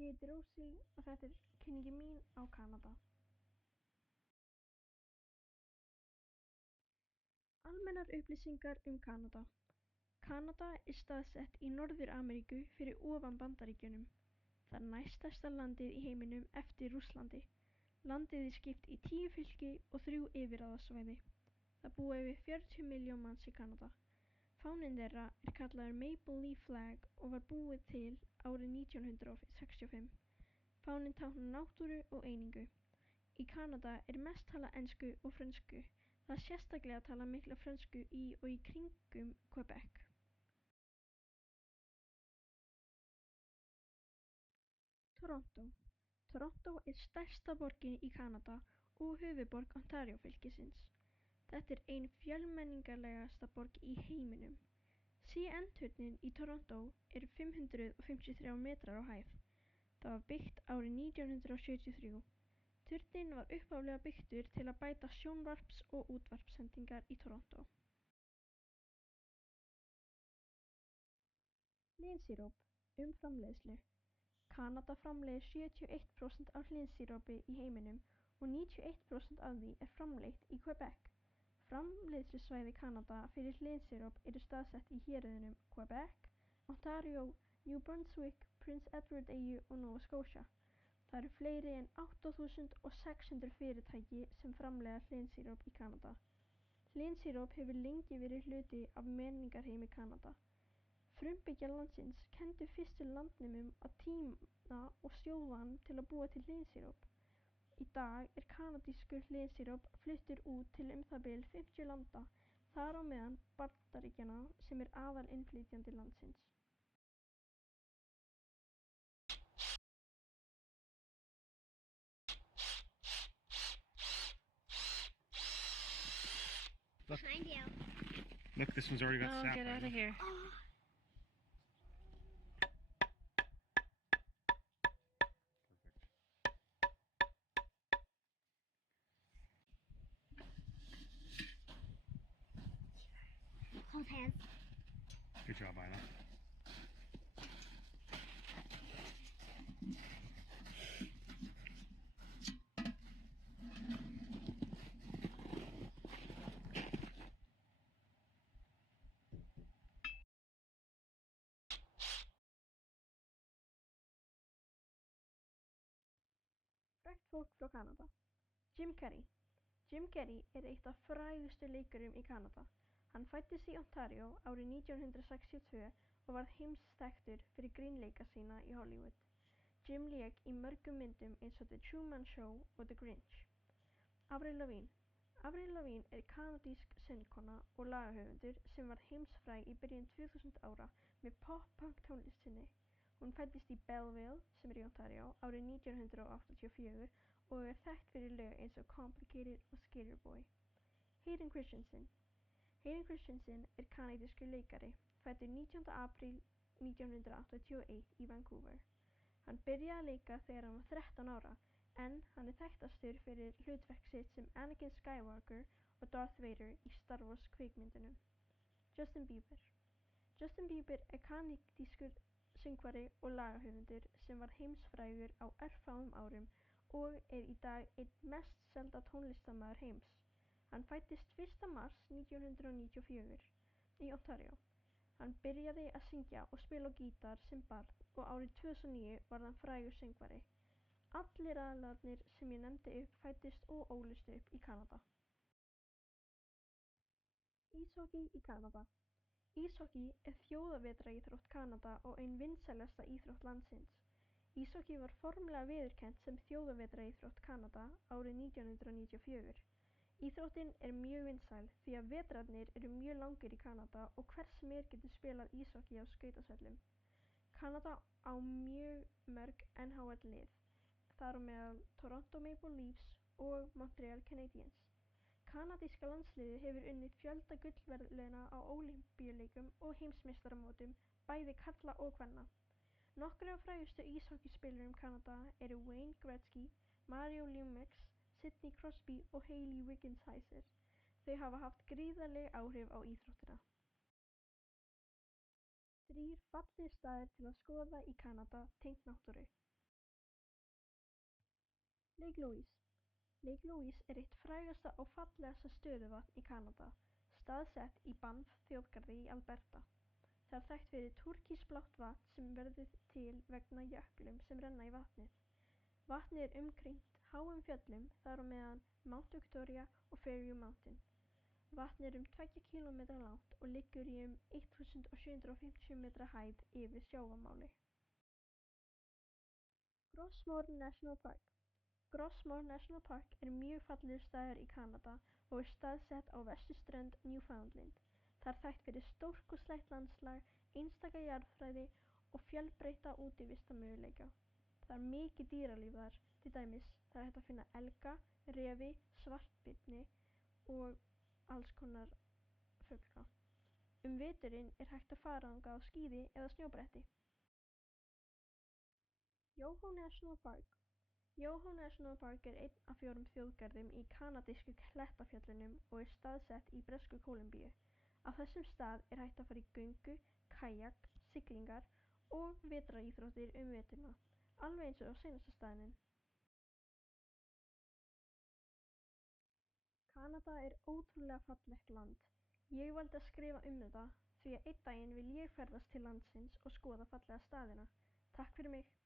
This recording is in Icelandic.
ég heiti Rósi og þetta er kynningin mín á Kanada. Almennar upplýsingar Kanada. Kanada er staðsett í Norður-Ameríku fyrir ofan Bandaríkjunum. Það er næststærsta landið í heiminum eftir Rússlandi. Landið er skipt í 10 fylki og 3 yfirráðasvæði. Það búa yfir 40 milljón manns í Kanada. Fáninn þeirra er kallaður Maple Leaf Flag og var búið til árið 1965. Fáninn táknar náttúru og einingu. Í Kanada er mest talað ensku og frönsku. Það er sérstaklega talað mikla frönsku í og í kringum Quebec. Toronto. Toronto er stærsta borgin í Kanada og höfuðborg Ontario fylkisins. Þetta er ein fjölmenningarlegasta borg í heiminum. CN-turninn í Toronto er 553 metrar á hæð. Það var byggt árið 1973. Turninn var upphaflega byggður til að bæta sjónvarps- og útvarpssendingar í Toronto. Hlynsíróp framleiðslu. Kanada framleiðir 71% af hlynsírópi í heiminum og 91% af því er framleitt í Quebec. Framleiðslusvæði Kanada fyrir hlynsíróp eru staðsett í héruðunum Quebec, Ontario, New Brunswick, Prince Edward Eyju og Nova Scotia. Það eru fleiri en 8.600 fyrirtæki sem framleiða hlynsíróp í Kanada. Hlynsíróp hefur lengi verið hluti af menningarheimi Kanada. Frumbyggjar landsins kenndu fyrstu landnemum að tína og sjóða hann til að búa til hlynsíróp. Í dag er kanadískur hlynsíróp fluttur út til það bil 50 landa, þar á meðal Bandaríkjanna sem er aðalinnflytjandi landsins. Look. Behind you. Look, this one's already got sap. Get out of here. Oh. Hold hands. Good job, Isla. Frægt fólk frá Kanada. Jim Carrey. Jim Carrey er eitt af frægustu leikurum í Kanada. Hann fæddist í Ontario árið 1962 og varð heimsþekktur fyrir grínleika sína í Hollywood. Jim lék í mörgum myndum eins og The Truman Show og The Grinch. Avril Lavigne. Avril Lavigne er kanadísk söngkona og lagahöfundur sem varð heimsfræg í byrjun 2000 ára með pop-punk tónlist sinni. Hún fæddist í Belleville, sem er í Ontario, árið 1984 og er þekkt fyrir lög eins og Complicated og Skater Boy. Hayden Christensen. Hayden Christensen er kanadískur leikari, fæddur 19. apríl 1981 í Vancouver. Hann byrjaði að leika þegar hann var 13 ára, en hann er þekktastur fyrir hlutverk sitt sem Anakin Skywalker og Darth Vader í Star Wars kvikmyndunum. Justin Bieber. Justin Bieber er kanadískur söngvari og lagahöfundur sem varð heimsfrægur á örfáum árum og er í dag einn mest selda tónlistarmaður heims. Hann fæddist 1. mars 1994 í Ontario. Hann byrjaði að syngja og spila á gítar sem barn og árið 2009 varð hann frægur söngvari. Allir aðilarnir sem ég nefndi upp fæddust og ólust upp í Kanada. Íshokkí í Kanada. Íshokkí er þjóðavetraríþrótt Kanada og ein vinsælasta íþrótt landsins. Íshokkí var formlega viðurkennt sem þjóðavetraríþrótt Kanada árið 1994. Íþróttin er mjög vinsæl því að vetrarnir eru mjög langir í Kanada og hver sem er getur spilað íshokkí á skautasvellum. Kanada á mjög mörg NHL-lið, þar á meðal Toronto Maple Leafs og Montreal Canadiens. Kanadíska landsliðið hefur unnið fjölda gullverðlauna á Ólympíuleikum og heimsmeistaramótum bæði karla og kvenna. Nokkrir af frægustu íshokkíspilurum Kanada eru Wayne Gretzky, Mario Lemieux, Sidney Crosby og Hayley Wigginsheiser. Þau hafa haft gríðarleg áhrif á íþróttina. 3 fallegir staðir til að skoða í Kanada tengt náttúru. Lake Louise. Lake Louise er eitt frægasta og fallegasta stöðuvatn í Kanada, staðsett í Banff þjóðgarði í Alberta. Það er þekkt fyrir túrkísblátt vatn sem verður til vegna jöklum sem renna í vatnið. Vatnið er umkringt háum fjöllum, þar á meðal Mount Victoria og Fairview Mountain. Vatnið er 2 kílómetra langt og liggur í 1750 metra hæð yfir sjávarmáli. Grossmoor National Park. Grossmoor National Park er mjög fallegur staður í Kanada og er staðsett á vesturströnd Newfoundland. Það er þekkt fyrir stórkostlegt landslag, einstaka jarðfræði og fjölbreytta útivistarmöguleika. Það er mikið dýralíf þar, til dæmis það er hægt að finna elga, refi, svartbirni og alls konar fugla. Veturinn er hægt að fara þangað á skíði eða snjóbretti. Yoho National Park. Yoho National Park er einn af 4 þjóðgarðum í kanadísku klettafjöllunum og er staðsett í Bresku Kólumbíu. Á þessum stað er hægt að fara í göngu, kajak, siglingar og vetraríþróttir veturna, alveg eins og á seinasta staðnum. Kanada er ótrúlega fallegt land. Ég valdi að skrifa þetta því að einn daginn vil ég ferðast til landsins og skoða fallega staðina. Takk fyrir mig.